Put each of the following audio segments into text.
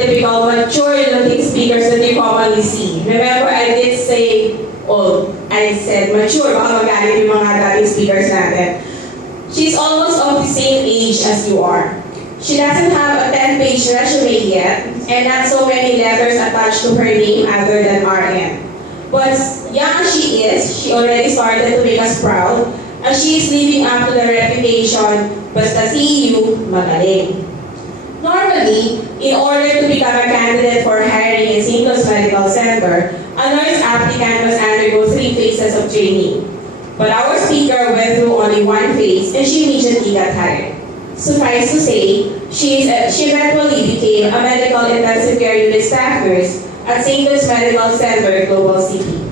typical mature-looking speakers that you commonly see. Remember, I did say, I said mature, baka magalit yung mga dating speakers natin. She's almost of the same age as you are. She doesn't have a 10-page resume yet, and not so many letters attached to her name other than RN. But young as she is, she already started to make us proud, as she is living up to the reputation, basta CEU, magaling. Normally, in order to become a candidate for hiring in St. Louis Medical Center, a nurse applicant must undergo 3 phases of training. But our speaker went through only 1 phase and she immediately got hired. Suffice to say, she eventually became a medical intensive care unit staff nurse at St. Louis Medical Center, Global City.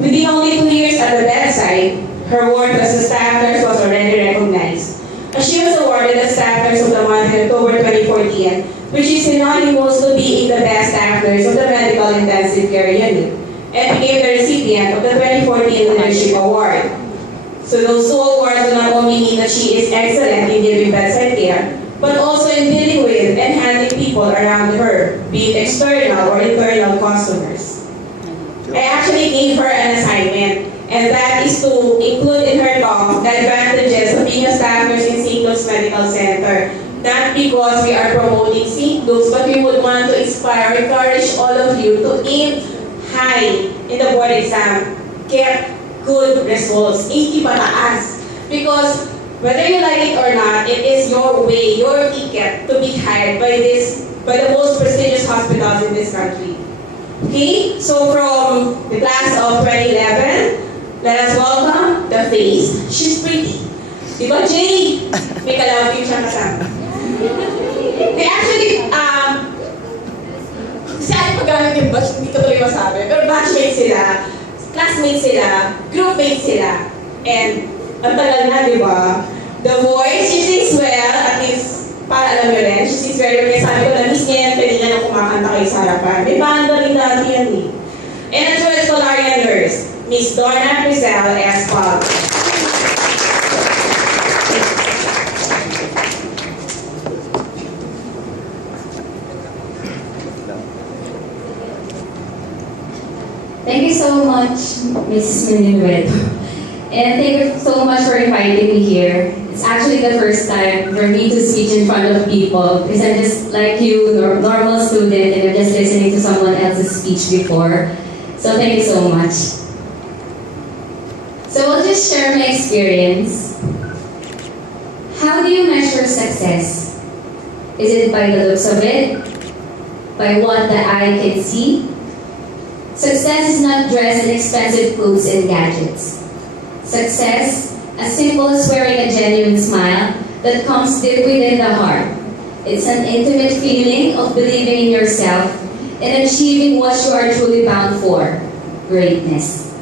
Within only 2 years at the bedside, her work as a staff nurse was already recognized. She was awarded as Staff Nurse of the Month in October 2014, which is synonymous to being the best staff nurse of the Medical Intensive Care Unit, and became the recipient of the 2014 Leadership Award. So those 2 awards do not only mean that she is excellent in giving bedside care, but also in dealing with and handling people around her, be it external or internal customers. I actually gave her an assignment, and that is to include in her talk the advantages of being a staff nurse in St. Luke's Medical Center. Not because we are promoting St. Luke's, but we would want to inspire, encourage all of you to aim high in the board exam. Get good results. 80 pataas. Because whether you like it or not, it is your way, your ticket to be hired by the most prestigious hospitals in this country. Okay? So from the class of 2011, let us welcome the face. She's pretty. Diba, Jay? May kalawag yung siyang kasama. They actually, kasi ay paggamit yung batch, hindi ko tuloy masabi, pero batchmates sila, classmates sila, groupmates sila, and ang tagal na, di ba? The voice, she sings well, at least, para alam nyo rin, she sings very well, kaya sabi ko na, miss niya yan, pwede nga na kumakanta kayo sa harapan. May banda rin dati yan eh. And a true Escolarian nurse, Miss Jay-Donna as follows. Thank you so much, Mrs. Minuet. And thank you so much for inviting me here. It's actually the first time for me to speak in front of people because I'm just like you, normal student, and I'm just listening to someone else's speech before. So thank you so much. So I'll just share my experience. How do you measure success? Is it by the looks of it? By what the eye can see? Success is not dressed in expensive clothes and gadgets. Success, as simple as wearing a genuine smile that comes deep within the heart. It's an intimate feeling of believing in yourself and achieving what you are truly bound for, greatness.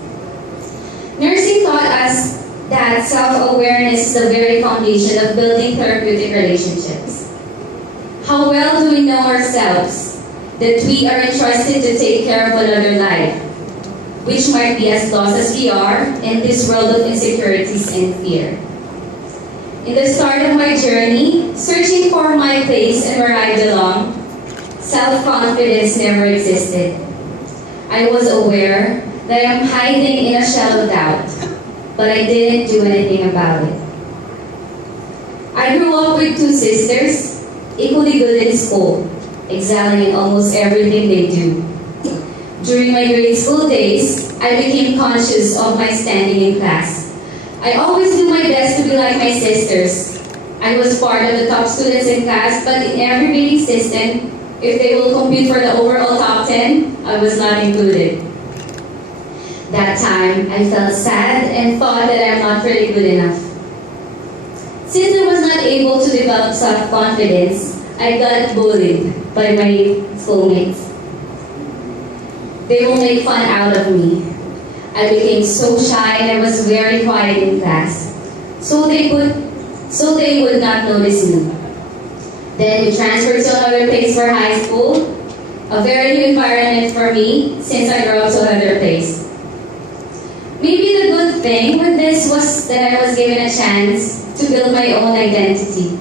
Nursing taught us that self-awareness is the very foundation of building therapeutic relationships. How well do we know ourselves that we are entrusted to take care of another life, which might be as lost as we are in this world of insecurities and fear? In the start of my journey, searching for my place and where I belong, self-confidence never existed. I was aware that I'm hiding in a shell of doubt, but I didn't do anything about it. I grew up with 2 sisters, equally good in school, excelling in almost everything they do. During my grade school days, I became conscious of my standing in class. I always do my best to be like my sisters. I was part of the top students in class, but in every grading system, if they will compete for the overall top 10, I was not included. That time, I felt sad and thought that I'm not really good enough. Since I was not able to develop self-confidence, I got bullied by my schoolmates. They will make fun out of me. I became so shy and I was very quiet in class. So they would not notice me. Then we transferred to another place for high school, a very new environment for me since I grew up to another place. Maybe the good thing with this was that I was given a chance to build my own identity.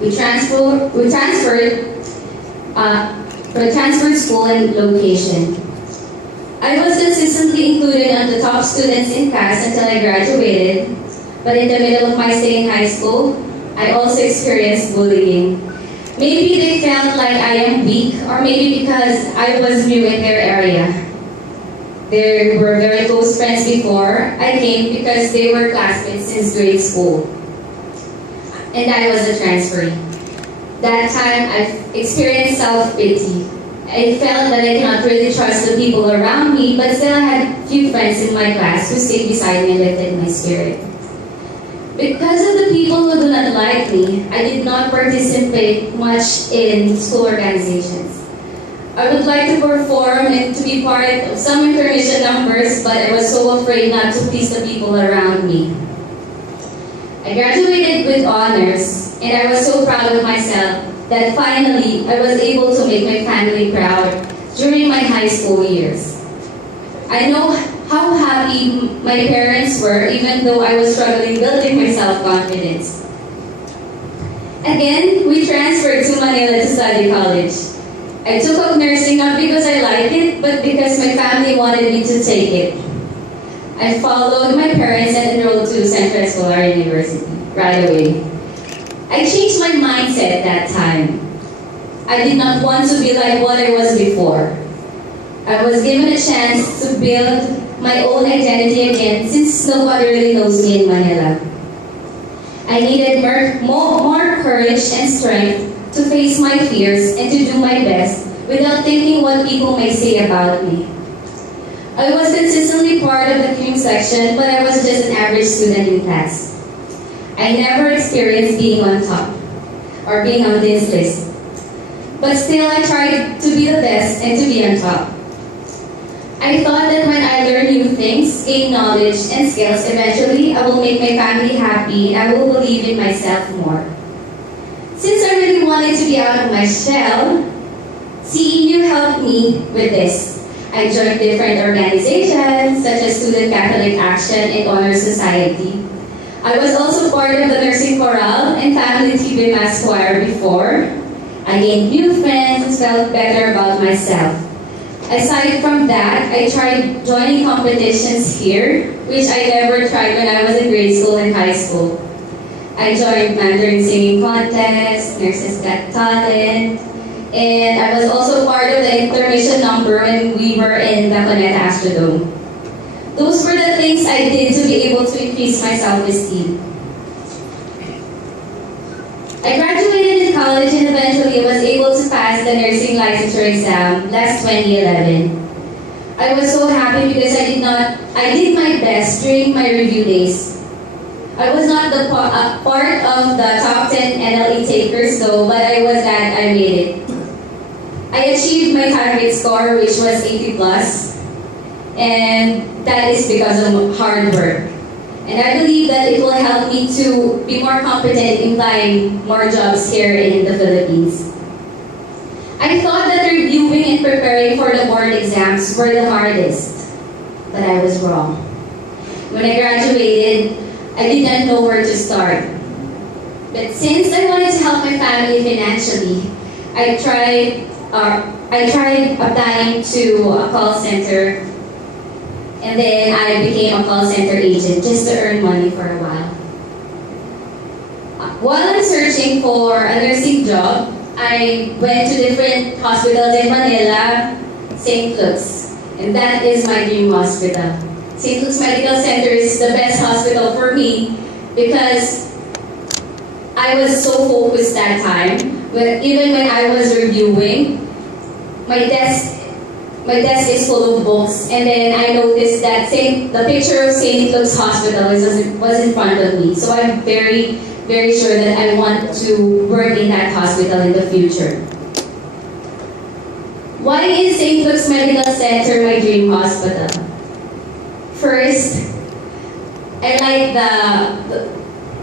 We transferred for the transferred school and location. I was consistently included on the top students in class until I graduated, but in the middle of my stay in high school, I also experienced bullying. Maybe they felt like I am weak, or maybe because I was new in their area. They were very close friends before I came because they were classmates since grade school. And I was a transferee. That time, I experienced self-pity. I felt that I cannot really trust the people around me, but still I had few friends in my class who stayed beside me and lifted my spirit. Because of the people who do not like me, I did not participate much in school organizations. I would like to perform and to be part of some intermission numbers, but I was so afraid not to please the people around me. I graduated with honors, and I was so proud of myself that finally I was able to make my family proud during my high school years. I know how happy my parents were, even though I was struggling building my self-confidence. Again, we transferred to Manila to study college. I took up nursing not because I liked it, but because my family wanted me to take it. I followed my parents and enrolled to Central Escolarian University right away. I changed my mindset that time. I did not want to be like what I was before. I was given a chance to build my own identity again since nobody really knows me in Manila. I needed more courage and strength to face my fears and to do my best without thinking what people may say about me. I was consistently part of the queuing section, but I was just an average student in class. I never experienced being on top or being on this list. But still, I tried to be the best and to be on top. I thought that when I learn new things, gain knowledge and skills, eventually I will make my family happy and I will believe in myself more. Since I really wanted to be out of my shell, CEU helped me with this. I joined different organizations such as Student Catholic Action and Honor Society. I was also part of the nursing chorale and family TV mass choir before. I gained new friends, felt better about myself. Aside from that, I tried joining competitions here, which I never tried when I was in grade school and high school. I joined Mandarin singing contests, Nurses Got Talent, and I was also part of the intermission number when we were in the Cuneta Astrodome. Those were the things I did to be able to increase my self-esteem. I graduated in college and eventually was able to pass the nursing licensure exam last 2011. I was so happy because I did my best during my review days. I was not the part of the top 10 NLE takers though, but I was glad I made it. I achieved my target score, which was 80 plus, and that is because of hard work. And I believe that it will help me to be more competent in applying more jobs here in the Philippines. I thought that reviewing and preparing for the board exams were the hardest, but I was wrong. When I graduated, I did not know where to start. But since I wanted to help my family financially, I tried applying to a call center, and then I became a call center agent just to earn money for a while. While I'm searching for a nursing job, I went to different hospitals in Manila, St. Luke's, and that is my dream hospital. St. Luke's Medical Center is the best hospital for me because I was so focused that time. Even when I was reviewing, my desk is full of books, and then I noticed that the picture of St. Luke's Hospital was in front of me. So I'm very, very sure that I want to work in that hospital in the future. Why is St. Luke's Medical Center my dream hospital? First, I like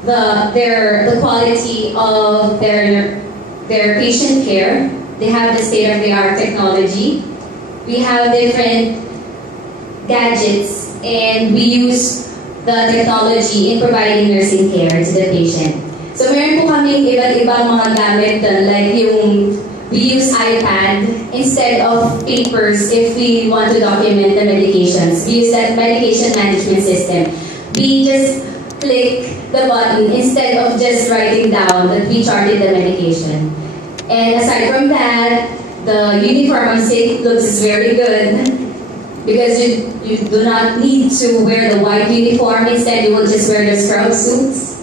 the quality of their patient care. They have the state-of-the-art technology. We have different gadgets, and we use the technology in providing nursing care to the patient. So meron po kaming iba't ibang mga gamit like yung we use iPad instead of papers if we want to document the medications. We use that medication management system. We just click the button instead of just writing down that we charted the medication. And aside from that, the uniform on St. Luke's is very good because you do not need to wear the white uniform. Instead, you will just wear the scrub suits.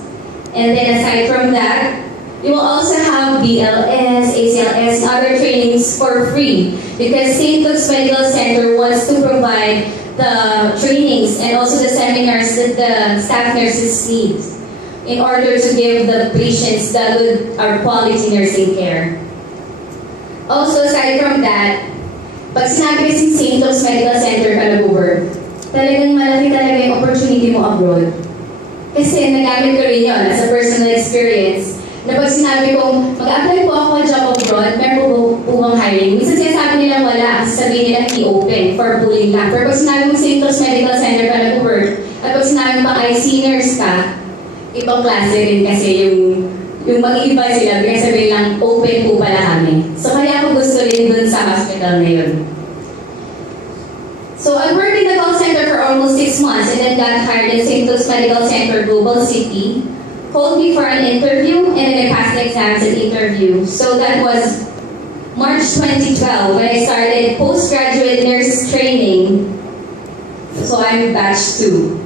And then aside from that, you will also have BLS, ACLS, and other trainings for free because St. Luke's Medical Center wants to provide the trainings and also the seminars that the staff nurses need in order to give the patients the good or quality nursing care. Also, aside from that, pag sinabi kasing St. Luke's Medical Center ka nag-work, talagang malaki talaga yung opportunity mo abroad. Kasi nagamit ko rin yun as a personal experience. Na pag sinabi kong, mag-apply po ako job abroad, meron po bang hiring? Minsan sinasabi nilang wala, sasabihin nilang i-open for pooling lang. Pero pag sinabi mo St. Luke's Medical Center ka nag-work, at pag sinabi mo pang IC nurse ka, ibang klase rin kasi yung mag-iiba sila, kaya sabihin lang, open po pala kami. So kaya ako gusto rin dun sa hospital na yun. So I worked in the call center for almost 6 months and then got hired in St. Luke's Medical Center Global City. Called me for an interview and then I passed the exams at the interview. So that was March 2012 when I started postgraduate nurse training. So I'm batch 2.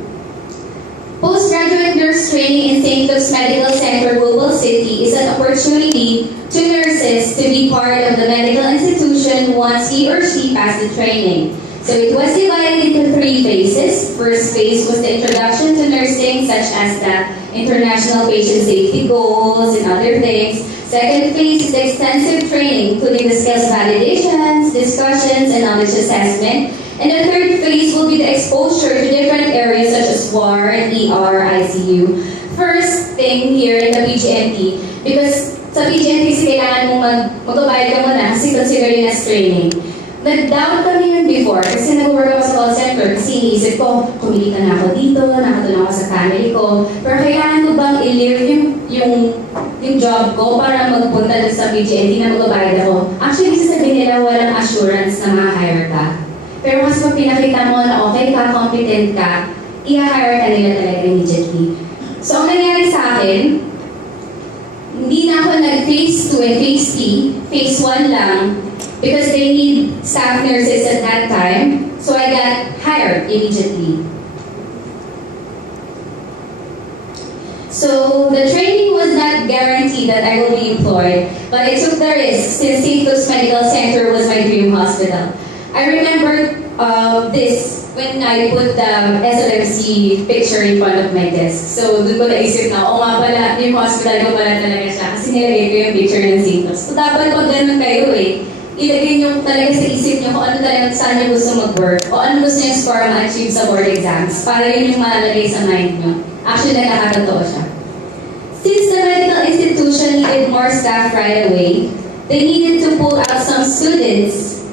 Postgraduate nurse training in St. Luke's Medical Center Global City is an opportunity to nurses to be part of the medical institution once he or she passed the training. So it was divided into 3 phases. First phase was the introduction to nursing, such as the international patient safety goals and other things. Second phase is the extensive training, including the skills validations, discussions, and knowledge assessment. And the third phase will be the exposure to different areas such as ward, ER, ICU. First thing here in the PGNP, because sa PGNP kailangan mong magbabayad ka muna kasi considering as training. Nag-doubt kami yun before kasi nag-work ako sa call center kasi iniisip ko, kumilita na ako dito, nakatulong ako sa family ko. Pero kailangan ko bang i-live yung job ko para magpunta doon sa PGNP na magbabayad ako? Actually, sasabihin nila walang assurance na ma-hire ka. Pero kasi pag pinakita mo na okay ka, competent ka, i-hire ka nila talaga immediately. So, ang nangyari sa akin, hindi na ako nag-phase 2 and phase 3, phase 1 lang, because they need staff nurses at that time. So I got hired immediately. So the training was not guaranteed that I will be employed, but I took the risk since St. Luke's Medical Center was my dream hospital. I remember this when I put the SLMC picture in front of my desk. So doon ko naisip na, nga pala, dream hospital ko pala talaga siya kasi nilagay ko yung picture ng St. Luke's. So dapat pag ganun kayo ilagay nyo talaga sa isip nyo kung ano talaga saan nyo gusto mag-work o ano gusto nyo score ma-achieve sa board exams para yun yung malalagay sa mind nyo. Actually, nakakatotoo siya. Since the medical institution needed more staff right away, they needed to pull out some students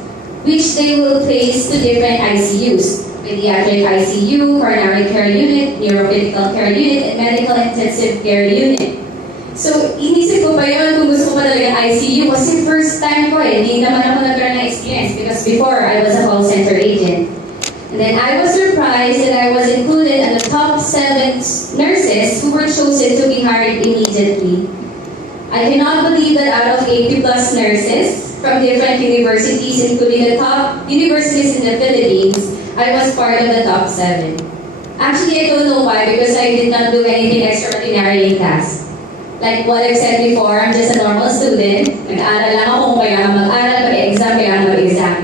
which they will place to different ICUs. Pediatric ICU, coronary care unit, neurocritical care unit, and medical intensive care unit. So, inisip ko pa yun kung gusto ko pa talaga ICU kasi first time ko hindi naman ako nagkaroon ng experience because before I was a call center agent. And then I was surprised that I was included in the top 7 nurses who were chosen to be hired immediately. I cannot believe that out of 80 plus nurses from different universities, including the top universities in the Philippines, I was part of the top 7. Actually, I don't know why because I did not do anything extraordinary in class. Like what I've said before, I'm just a normal student. Nag-aaral lang ako kung kailangan mag-aral, mag-exam, kailangan mag-exam.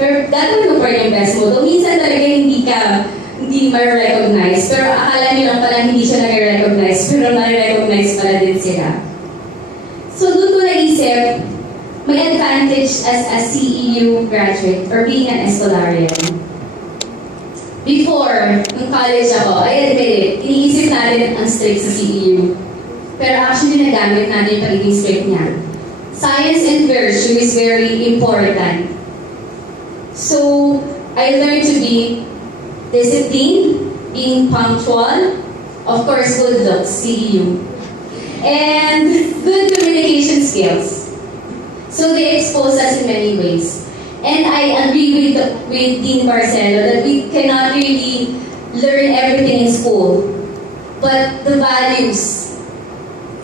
Pero gagawin ko pa rin yung best mo. Though minsan talaga hindi ma-recognize. Pero akala nyo lang pala hindi siya nag-recognize. Pero na-recognize pala din sila. So doon ko naisip, may advantage as a CEU graduate or being an Escolarian. Before, nung college ako, I admit it, iniisip natin ang strict sa CEU. Pero actually, nagamit natin yung pagiging strict niya. Science and virtue is very important. So, I learned to be disciplined, being punctual, of course, good looks, CEU, and good communication skills. So they expose us in many ways. And I agree with Dean Barcelo that we cannot really learn everything in school. But the values,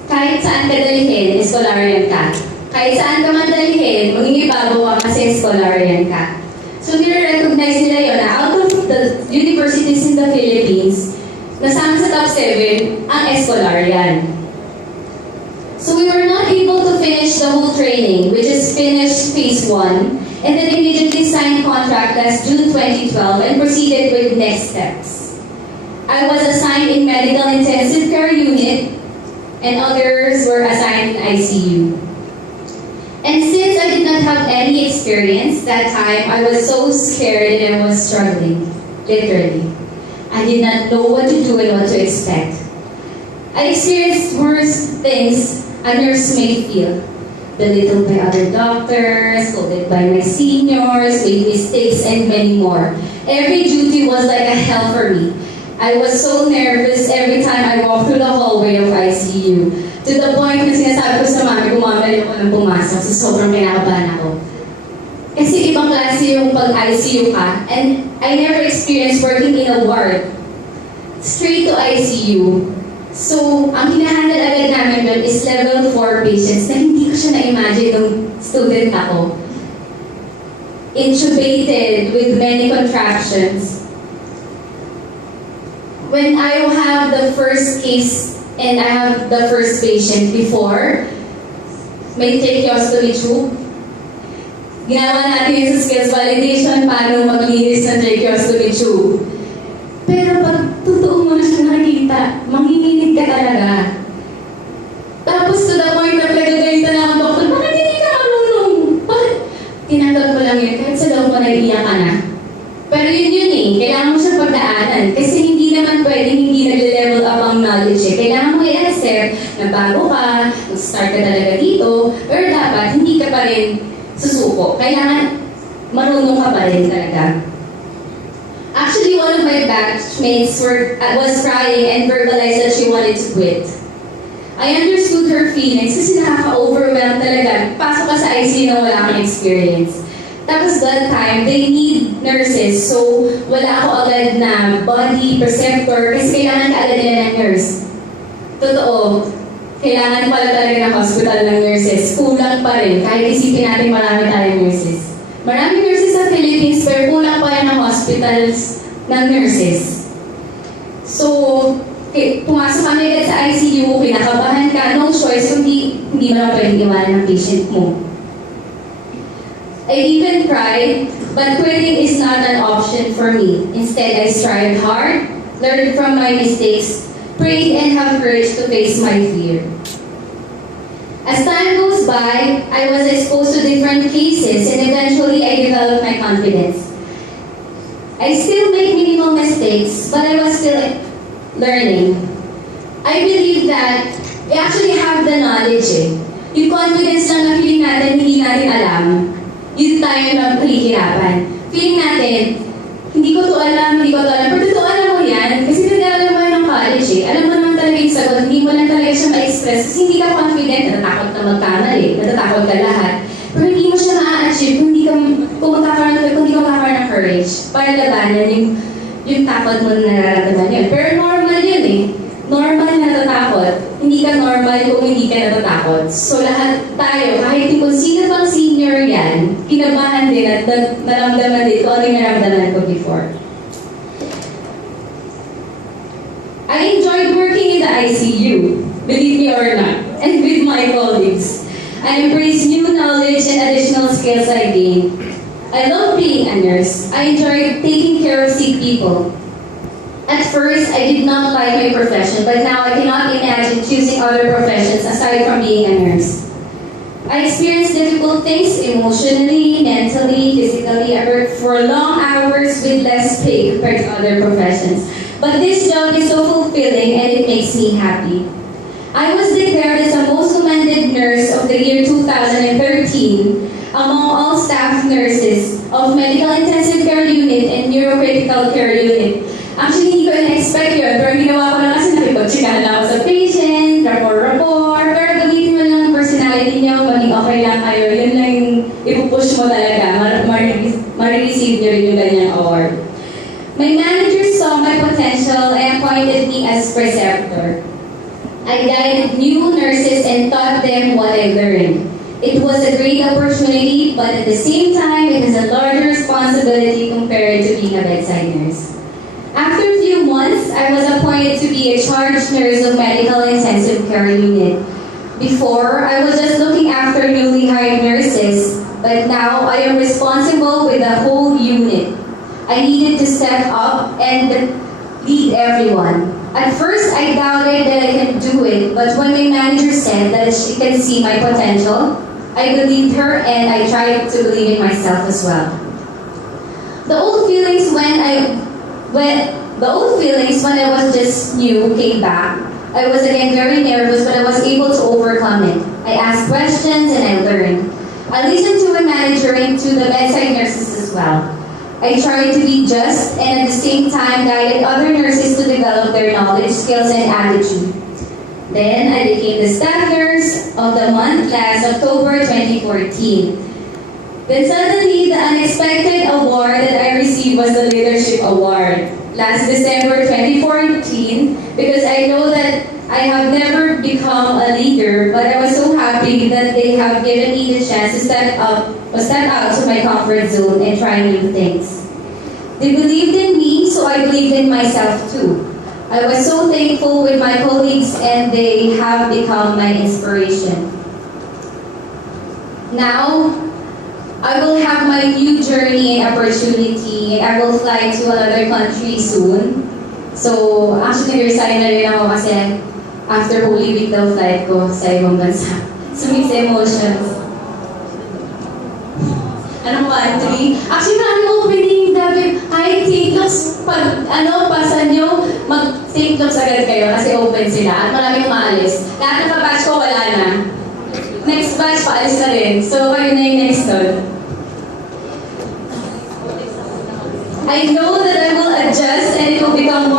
kahit saan ka dalhin, Escolarian ka. Kahit saan ka man dalhin, mangingibabaw ka kasi Escolarian ka. So nire-recognize nila yun na out of the universities in the Philippines, nasama sa top 7 ang Escolarian. So we were not able to finish the whole training. We just finished phase 1 and then immediately signed contract last June 2012 and proceeded with next steps. I was assigned in medical intensive care unit and others were assigned in ICU. And since I did not have any experience that time, I was so scared and I was struggling, literally. I did not know what to do and what to expect. I experienced worse things a nurse may feel. Belittled by other doctors, scolded by my seniors, made mistakes, and many more. Every duty was like a hell for me. I was so nervous every time I walked through the hallway of ICU. To the point na sinasabi ko sa mami, gumagal ako ng pumasok, so sobrang kinakabahan ako. Kasi ibang klase yung pag-ICU ka, and I never experienced working in a ward. Straight to ICU. So, ang hinahandle agad namin doon is level 4 patients na hindi ko siya na-imagine nung student ako. Intubated with many contractions. When I have the first case and I have the first patient before, may tracheostomy tube. Ginawa natin yung sa skills validation paano maglinis ng tracheostomy tube. Pero pag totoo mo na siya nakikita, manginginig ka talaga. Tapos to the point na pinagagalitan na ako, doktor, bakit hindi ka marunong? Bakit? Tinanggap ko lang yun, kahit sa loob mo naiiyak ka na. Pero yun eh, kailangan mo siya pagdaanan. Kasi hindi naman pwedeng hindi nag-level up ang knowledge eh. Kailangan mo i-accept na bago ka, mag-start ka talaga dito, pero dapat hindi ka pa rin susuko. Kailangan marunong ka pa rin talaga. Actually, one of my batchmates was crying and verbalized that she wanted to quit. I understood her feelings kasi nakaka-overwhelm talaga. Pasok ka sa ICU na wala kang experience. Tapos that time, they need nurses. So, wala ako agad na body preceptor kasi kailangan ka agad nila ng nurse. Totoo, kailangan pala talaga ng hospital ng nurses. Kulang pa rin, kahit isipin natin marami tayong nurses. Maraming nurses sa Philippines, pero kulang pa rin ng hospitals ng nurses. So, pumasok kami agad sa ICU, kinakabahan ka, no choice, hindi mo lang pwedeng iwanan ng patient mo. I even cried, but quitting is not an option for me. Instead, I strived hard, learned from my mistakes, prayed, and have courage to face my fear. As time goes by, I was exposed to different cases and eventually I developed my confidence. I still make minimal mistakes, but I was still learning. I believe that we actually have the knowledge eh. Yung confidence lang na feeling natin, hindi natin alam. Yun tayo nagpahihirapan. Feeling natin, hindi ko to alam, pero totoo alam mo yan, kasi nag-aaral mo yan ng college eh. Alam mo naman talaga yung sagot, hindi mo lang talaga siya ma-express kasi hindi ka confident, natatakot ka magkamali, natatakot ka lahat. Pero hindi mo siya ma-achieve kung hindi ka makakaroon ng courage para labanan yung takot mo na nararamdaman yun. Pero normal yun eh. Normal na natatakot. Hindi ka normal kung hindi ka natatakot. So lahat tayo, kahit kung sino pang senior yan, kinabahan din at naramdaman din kung ano yung naramdaman ko before. I enjoyed working in the ICU, believe me or not, and with my colleagues. I embrace new knowledge and additional skills I gained. I love being a nurse. I enjoy taking care of sick people. At first, I did not like my profession, but now I cannot imagine choosing other professions aside from being a nurse. I experienced difficult things emotionally, mentally, physically. I worked for long hours with less pay compared to other professions. But this job is so fulfilling and it makes me happy. I was declared as the most commended nurse of the year 2013 among all staff nurses of Medical Intensive Care Unit and Neurocritical Care Unit. Actually, hindi ko na-expect yun, pero ginawa ko lang kasi nakipag-chikahan lang ako sa patient, rapport, pero gamitin mo lang ang personality ninyo, maging okay lang kayo, yun lang yung ipupush mo talaga, ma-receive nyo rin yung ganyang award. My manager saw my potential and appointed me as preceptor. I guided new nurses and taught them what I learned. It was a great opportunity, but at the same time, it is a larger responsibility compared to being a bedside nurse. After a few months, I was appointed to be a charge nurse of medical intensive care unit. Before, I was just looking after newly hired nurses, but now I am responsible with the whole unit. I needed to step up and lead everyone. At first, I doubted that I can do it, but when my manager said that she can see my potential, I believed her and I tried to believe in myself as well. The old feelings when I was just new came back. I was again very nervous, but I was able to overcome it. I asked questions and I learned. I listened to my manager and to the bedside nurses as well. I tried to be just and at the same time guided other nurses to develop their knowledge, skills, and attitude. Then I became the staff nurse of the month last October 2014. Then suddenly, the unexpected award that I received was the Leadership Award last December 2014, because I know that I have never become a leader, but I was so happy that they have given me the chance to step out to my comfort zone and try new things. They believed in me, so I believed in myself too. I was so thankful with my colleagues and they have become my inspiration. Now, I will have my new journey and opportunity and I will fly to another country soon. So, actually, nag-resign na rin ako kasi after Holy Week daw flight ko sa ibang bansa. So, mixed emotions. Anong country? Actually, maraming opening, grabe. Kahit St. Luke's, pasan nyo, mag-St. Luke's agad kayo kasi open sila at maraming umaalis. Lahat ng batch ko, wala na. Next batch, paalis na rin. So, kayo na yung next doon. I know that I will adjust and it will become more